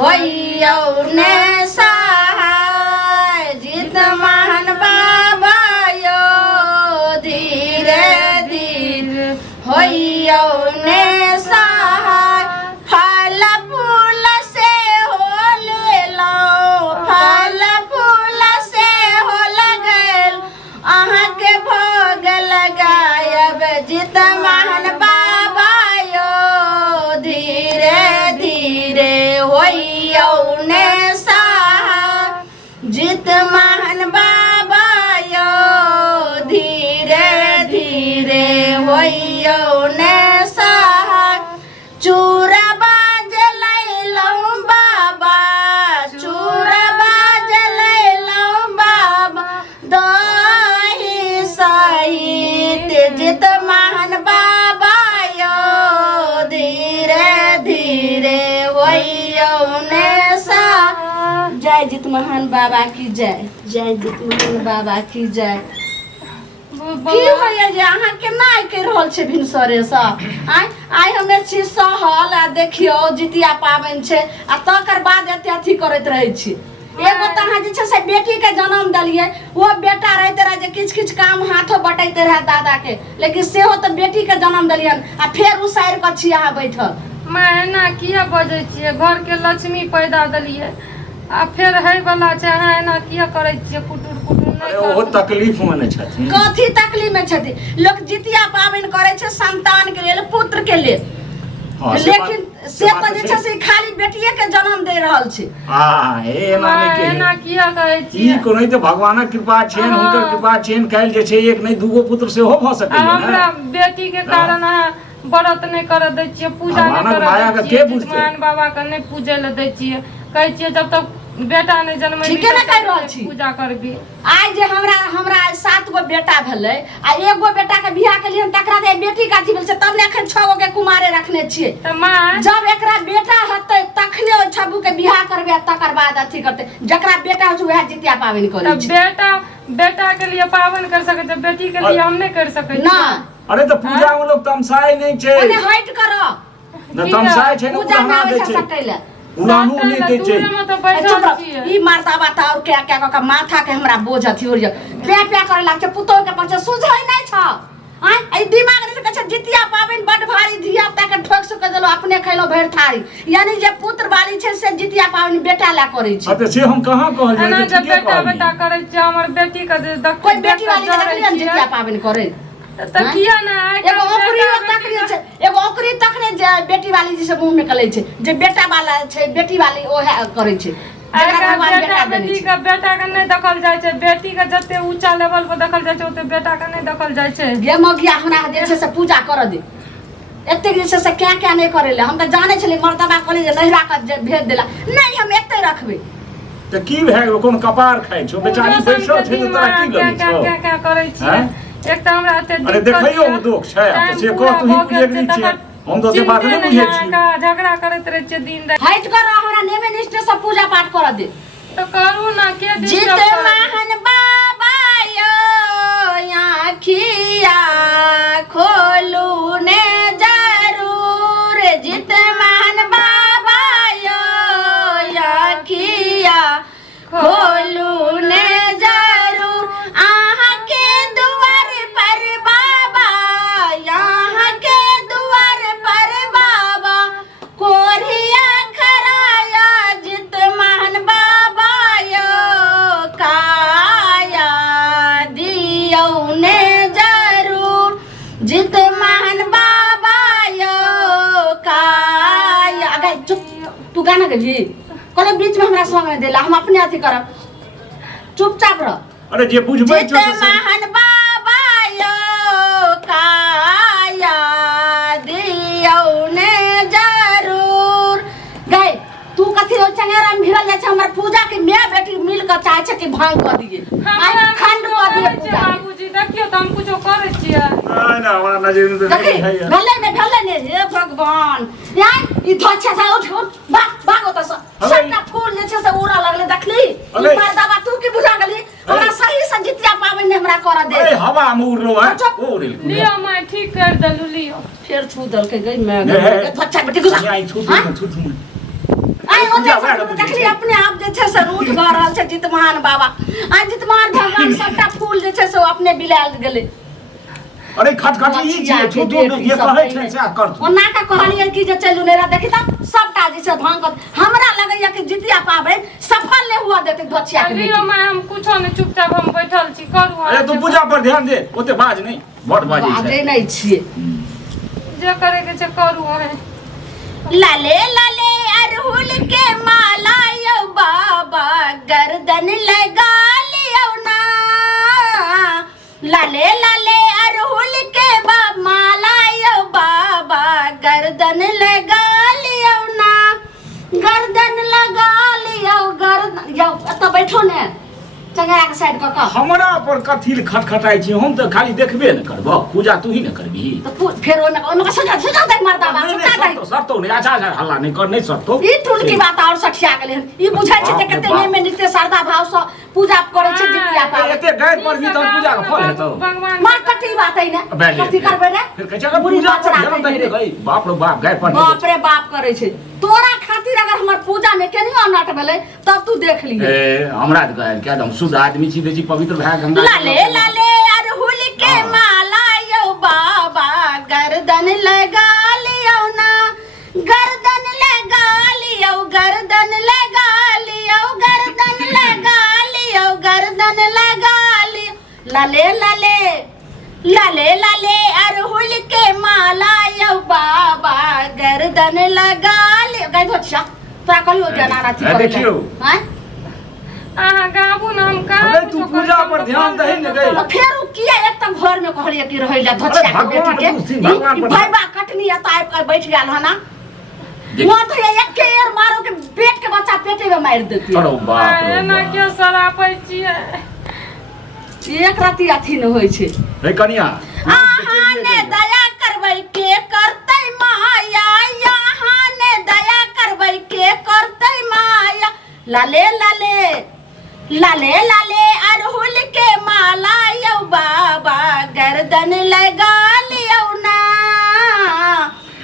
होइयो ने सहाय जित महान बाबा यो धीरे धीरे होइयो ने सहाय फल फूल से हो ले लो फल फूल से हो लगल अहाँ के भोग लगायब जित महान बाबा यो धीरे धीरे होइयो ने सहाय जित महान बाबा यो धीरे धीरे होइयो ने सहाय चूरा बाज लैलौं बाबा चूरा बाज लैलौं बाबा दही सहित जित महान बाबा यो धीरे धीरे होइयो ने सहाय जय जित महान बाबा की जय जय जित महान बाबा की जय की होइए जे अहाँ केना कहि रहल छै भिनसरे सँ आइ हमे छी सहल आ देखियो जितिया पाबनि छै आ तकर बाद एते अथी करैत रहै छी एगो त अहाँ जे छै से बेटी के जन्म देलियै वो बेटा रहते रहे जे किछ किछ काम हाथो बटैते रहे दादा के लेकिन सेहो त बेटी के जन्म देलियन आ फेर उसारि के छी अहाँ बैठल मैं एना किया बजै छियै घर के लक्ष्मी पैदा देलियै आ फेर है वाला छै अहाँ एना किया करै छियै कुटुर कुटुर अरे ओहो तकलीफ में छथिन कथी तकलीफ में छथिन लोग जितिया पाबनि करे छै संतान के लेल पुत्र के लेल लेकिन से त जे छै से खाली बेटिये के जन्म दे रहल छै हां एना किया करै छियै ई कोनै त भगवानक कृपा छेन हुनकर कृपा छेन काल जे छै एक नहीं दूगो पुत्र सेहो भ सकैए ना हमरा बेटी के कारण व्रत नहीं कर दै छियै पूजा नहीं कर दै छियै भगवान बाबा के नहीं पूजे ले दै छियै कहै छियै जब तक बेटा नहीं जन्म ठीके ना कहि रहल छी पूजा करबी आइ जे हमरा 7 गो बेटा भेलै आ एगो बेटा के बियाह केलियै तकरा दे बेटी का अथी भेल छै तब ने एखन 6 गो के कुमारे रखने छियै त मां जब एकरा बेटा हतै तखने ओ छबू के बियाह करबे तकर बाद अथी करतै जकरा बेटा होइ छै वएह जितिया पाबनि करै छै बेटा के लिए पाबनि कर सकै छै बेटी के लिए हम नहीं कर सकै ना अरे तो पूजा में लोग तमसाई नहीं छे ओने हट करो न तमसाई छे न पूजा में उड़ाना आबै दे छै छे सटैले उड़ानो नहीं दे छे में तो बैठल छियै ई मर्दाबा त और क्या क्या का माथा के हमरा बोझ अथी हो पे करे लाग छै पुतो के पाछे सुझै नहीं छ आई दिमाग रे कहै छै जितिया पाबनि बड भारी धिया पुता के ठोक सुक देलो अपने खैलो भैर थारी यानी जे पुत्र वाली छै से जितिया पाबनि बेटा ला करे छै त से हम कहां कहलियै एना जे बेटा करे छै हमर बेटी के कोई बेटी वाली देखलियन जितिया पाबनि करे त किया ना एगो ओकरी तकने जे बेटी वाली जैसे मुंह निकलै छै जे बेटा वाला छै बेटी वाली ओहे करे छै बेटा के नहीं देखल जाय छै बेटी के जते ऊंचा लेवल पर देखल जाय छै ओते बेटा के नहीं देखल जाय छै ये मगिया हमरा जे छै से पूजा कर दे एते जे छै से क्या नहीं करेले हम त जाने छले मर्दबा कहले जे नहिरा के भेज देला नहीं हम एते रखबे त की भए गेल कोन कपार खाइ छो बेचारी बैठल छै त तोरा की लगे छो क्या करै छियै एक त हमरा एते अरे देखैयो दुख छै से को तू ही पूजे छी हम तो से बात नहीं बुझे छी झगड़ा करैत रहे छियै दिन रात हट कर हमरा नेमे निष्ठा से पूजा पाठ कर दे तो करू ना के जित महान बाबा यो आँखिया खोलू ने जरूर जित महान बाबा यो आँखिया खोलू ने जरूर आहाँ के द्वार पर बाबा यहाँ के द्वार पर बाबा कोरिया खराया जित महान बाबा यो काया दियो ने जरूर जित महान बाबा यो काया अगे चुप तू गाना गली कोनो बीच में हमरा संग में देला हम अपने अथी करब चुपचाप रह अरे जे बुझबै छो से महान बाबा यो काया दियो ने जरूर गए तू कथी हो चंगेरा में भिरल जाय छै हमर पूजा के माय बेटी मिल के चाहे छै कि भांग क दिए आइ खंड क दिए पूजा बाबूजी देखियो त हम कुछो करै छियै नहीं ना हमरा नजर में तो नहीं है यार भले ने हे भगवान यार ई धोछा सा उठ भागो त सबटा फूल जे छै से उड़ा लगले देखली ई मर्दाबा तू की बुझा गेली हमरा सही से जितिया पाबनि हमरा कर दे अरे हवा में उड़लो है उड़ल लियो मैं ठीक कर दलू लियो फेर छू दल के गई मैं धोछा बेटी गुजा आई छू छू आई नहीं होते देखली अपने आप जे छै से रूठ भ रहल छै जितमान बाबा आ जितमान भगवान सबटा फूल जे छै से अपने बिलाल गेलै अरे खटखट ई छै छोटो ये कहै छै से कर ओना का कहलियै कि जे चलू नेरा देखी त सबटा जे छै भांगत हमरा लगैया कि जितिया पाबै सफल नहीं हुआ देते धोछिया के अरे माय हम कुछो नहीं चुपचाप हम बैठल छी करू अरे तू पूजा पर ध्यान दे ओते बाज नहीं बड़ बाजी छै बाजे नहीं छिए जे करे के छै करू है लाले लाले अरहुल के माला यो बाबा गर्दन लगा लियो ना लाले लाले अरहुल के माला यो बाबा गर्दन लगा लियो ना गर्दन लगा लियो गर्दन यो त बैठो ने चंगा के साइड क हमरा पर कथि ल खटखटाई छी हम त खाली देखबे न करबो पूजा तू ही न करबी तो फेर ओना सजा सजा दे मरदा बा सजा दे सरतो नहीं अच्छा हल्ला नहीं कर नहीं सरतो ई टूल की बात और सठिया गेलै ई बुझाय छै जे कते में नित्य श्रद्धा भाव से पूजा करे छै जितिया पा एते गैर पर भी त पूजा के फल हेतौ भगवान मां कथि बात है ने कथि करबे ने फिर कहै छै पूजा पर ध्यान दे रे बाप रे बाप गैर पर बाप रे बाप करे छै तोरा खातिर अगर हमर पूजा में केनियो अनट भेलै तब तू देख ली ए हमरा त कहै क्या हम शुद्ध आदमी छी देजी पवित्र भए गंगा लाले लाले अरहुल के माला यो बाबा गर्दन लगा लियो ना गर्दन लगा लियो गर्दन लगा लियो गर्दन लगा लियो गर्दन लगा लियो लाले लाले लाले लाले अरहुल के माला यो बाबा गर्दन लगा लियो गई धोछा तोरा कहलियो जनाना थी देखियो हैं आहा गाबू न हम का अरे तू पूजा पर ध्यान दही न गई तो फिर उ किया एक त घर में कहलिए कि रहै जा धोछिया के बेटी के भगवान पर भाईबा कटनी है त आब के बैठ गेल हना वहां तो एक के एर मारो के पेट के बच्चा पेटे में मार देती अरे बाप रे एना के सरापै छियै एक राती अथी न होय छै रे कनिया आहा ने दया करबै के करतै माया यहाँ ने दया करबै के करतै माया लाले लाले लाले लाले अरहुल के माला यो बाबा गर्दन लगा लियो ना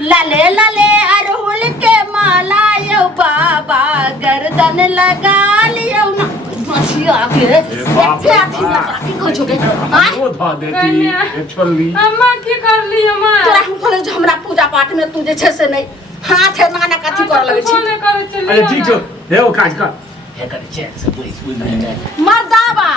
लाले लाले अरहुल के माला यो बाबा गर्दन लगा लियो ना मछिया के देखते आथी ना काटी को छोके हां वो धा देती एक छोली अम्मा की करली अम्मा तोरा हम कहले जे हमरा पूजा पाठ में तू जे छै से नहीं हाथ है नाना कथि कर लगै छी कोने करे चली अरे ठीक छौ हे ओ काज कर हे कर चेक से पूरी पूरी मर्दाबा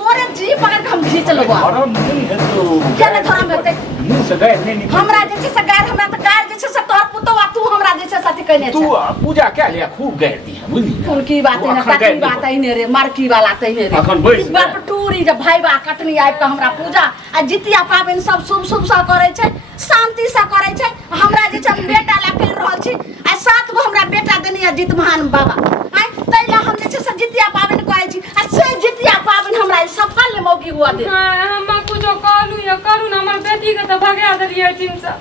तोरे जी पकड़ हम खींच लेबो गरम नहीं है तो क्या ने धरम हेतै मुंह से गैर नहीं निकल हमरा जे छै से गार हमरा त गार जे छै से तोर पुतवा तू हमरा जे छै से अथी कहने तू छै पूजा क्या लिया खूब गैर दी है बुझली फूल की बात है ना कटनी बात है ने रे मारकी वाला तैने रे अखन बैस इस बार टूरी जब भाईबा कटनी आबि के हमरा पूजा आ जितिया पाबनि सब शुभ शुभ सा करे छै शांति सा करे छै हमरा जे छै बेटा ला कर रहल छी आ 7 गो हमरा बेटा देने है जितमान बाबा आइ तैला हम जे छै से जितिया पाबनि करे छी आ से जितिया पाबनि हमरा सफल मौकी हुआ दे हम कुछो कहलू या करू न हमर बेटी के त भगा देलियै टीम से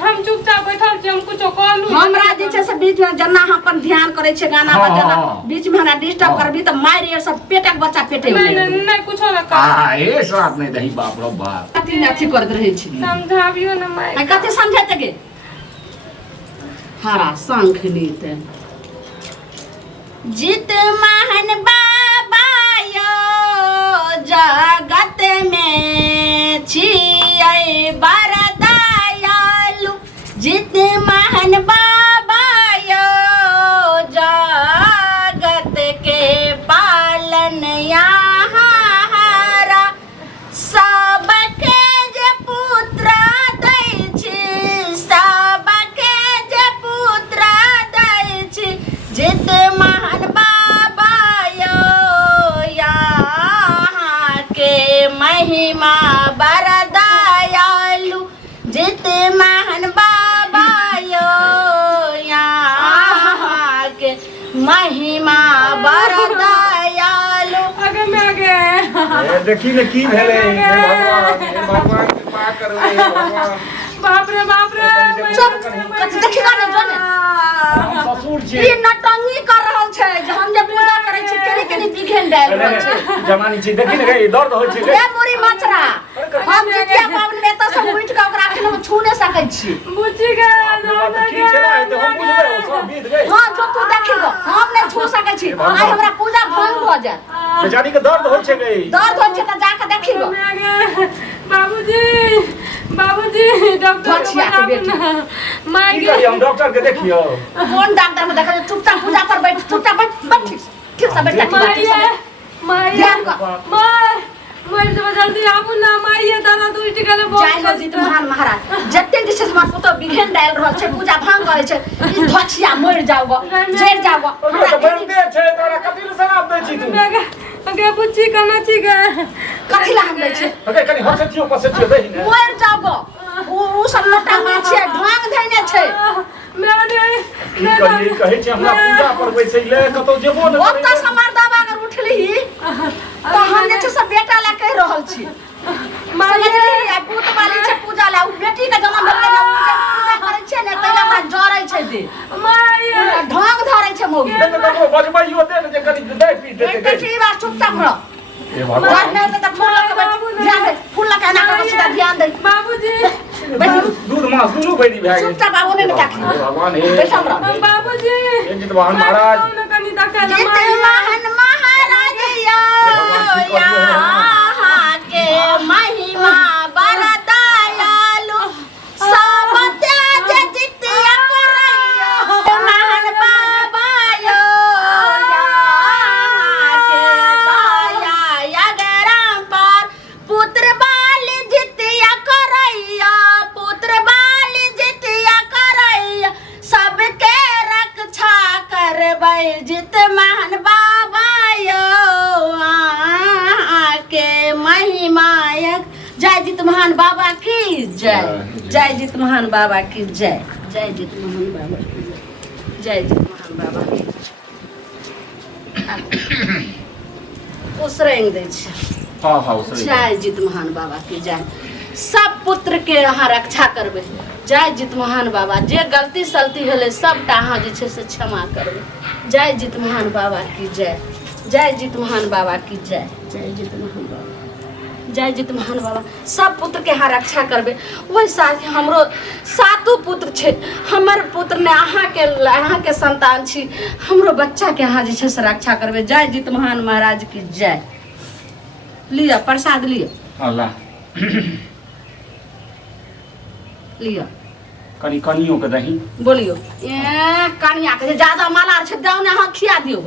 हम चुपचाप बैठल छी हम कुछो कहलू हमरा जे छै से बीच में जना हम अपन ध्यान करे छै गाना बजाना बीच में हमरा डिस्टर्ब करबी त मारि ए सब पेटक बच्चा पेटे में नहीं नहीं कुछो न कर हां ए साथ नहीं दही बाप रे बाप कथि ने अथी करत रहै छी समझाबियो न माय आ कथि समझाते गे हरा शंख नीत जित महन बाबा यो जगत में छियै बरदायालु जित महन बाबा यो जगत के पालन यहाँ हारा सबके जे पुत्र दै छी सबके जे पुत्र दै छी जित महन बाबा यो यहाँ के महिमा बरदायालु जित महन बाबा यो यहाँ के महिमा बरदायालु आगे में आगे ए देखी ने की भेले हे भगवान कृपा करो हे भगवान बाप रे चुप कथि देखिगा ने जोने ससुर छी ई नटंगी कर रहल छै जे हम जे पूजा करै छी केनी केनी दिखेन डाल रहल छै जमानी छी देखी ने गई दर्द होय छै ए मोरी मचरा हम जितिया पाबनि में त सब उठ के ओकरा अखन हम छू नै सकै छी बुझी गए ठीक छै ना तो हम बुझबै सब बीत गई हां जो तू देखिगो छी आइ हमरा पूजा भंग भ जाय बेचारी के दर्द होइ छै गई दर्द होइ छै त जाके देखी लो बाबूजी डॉक्टर के बेटी माय की करी हम डॉक्टर के देखियो कौन डॉक्टर के देखा चुपचाप पूजा कर बैठ चुपचाप बैठ ठीक से बैठ माय जब जल्दी आबू ना माय दाना दूर टिकले जय हो जी तुम्हार महाराज जत्ते जे छै हमर पुतो बिघेन डाल रहल छै पूजा भांग करे छै ई धछिया मर जाओ जेर जाओ ओकरा त बनते छै तोरा कथि ल शराब दै छी तू अगे बुच्ची कना छी गे कथि ला हम दै छै अगे कनी हसतियो पसतियो दही ने मर जाओ उ सब लोटा में छै ढांग धैने छै की करी कहै छै हमरा पूजा पर बैसै ले कतौ जेबो न ओत समर दबा कर उठली तो हम जे छै सब बेटा ला कह रहल छी समझली आ पूत वाली छै पूजा ला उ बेटी के जन्म भेलै ना पूजा करे छै ने तैला हमरा जरै छै दे माय ढंग धरै छै मौगी त ककरो बजबइयो दे जे कनी दे पी देते गई बेटी बात चुपचाप रह ए भगवान घर में त फूल लगा ध्यान दे फूल लगा ना कर सीधा ध्यान दे बाबूजी दूध मांस दुनु भैरी भए गेल चुपचाप आबो ने ताकी भगवान हे बैठा रह बाबूजी ए जितवाहन महाराज कनी दका जितवाहन महाराज यो यहाँ के महिमा बड़ा दयालु सब त्याज जितिया करैया महान बाबा यो यहाँ के दया अगराम पर पुत्र बाल जितिया करैया पुत्र बाल जितिया करैया सबके रक्षा करबै जित महान बाबा यो के महिमायक जय जित महान बाबा की जय जय जित महान बाबा की जय जय जित महान बाबा की जय जित महान बाबा की उसरेंग दै छै हां हां उसरे जय जित महान बाबा की जय सब पुत्र के अहाँ रक्षा करबै जय जित महान बाबा जे गलती सलती भेलै सबटा अहाँ जे छै से क्षमा करबै जय जित महान बाबा की जय जय जित महान बाबा की जय जय जित महान बाबा जय जित महान बाबा सब पुत्र के अहाँ रक्षा करबै वही साथ हमरो सातो पुत्र छै हमर पुत्र ने अहाँ के संतान छी हमरो बच्चा के अहाँ जे छै से रक्षा करबै जय जित महान महाराज की जय लिया प्रसाद लिया अल्लाह लिया कनी कनियो के दही बोलियो ए कनिया के ज्यादा माला छै जाओ ने अहाँ खिया दियो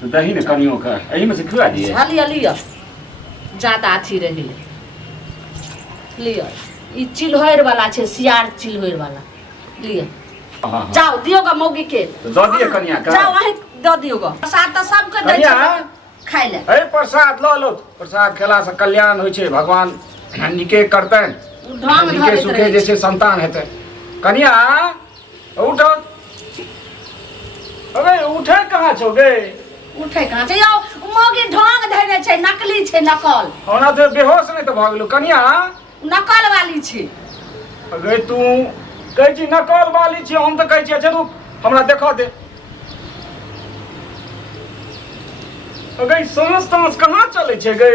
तो दही ने कनियो का एही में से खिला दिए लिया लिया ज्यादा अथी रही लिया ई चिल्होर वाला छै सियार चिल्होर वाला लिया हां जाओ दियोगा मौगी के तो दऽ दिए कनिया का जाओ वहीं दऽ दियोगा प्रसाद तो सबके दै कनिया छै खाइ ले ए प्रसाद ल लो प्रसाद खेला से कल्याण होइ छै भगवान निके करतैन ढंग निके धरैत सुखे रहै जे छै संतान हेतै कनिया उठ अबे उठे कहाँ छौ गे उठे कहाँ छै यौ मौगी ढंग धैने छै नकली छै नकल हमरा तो बेहोश नहीं तो भ गेलौ कनिया नकल वाली छै अगे तू कहै छी नकल वाली छी हम तो कहै छी अच्छा तू हमरा देखा दे अगे सांस तांस कहाँ चलै छै गे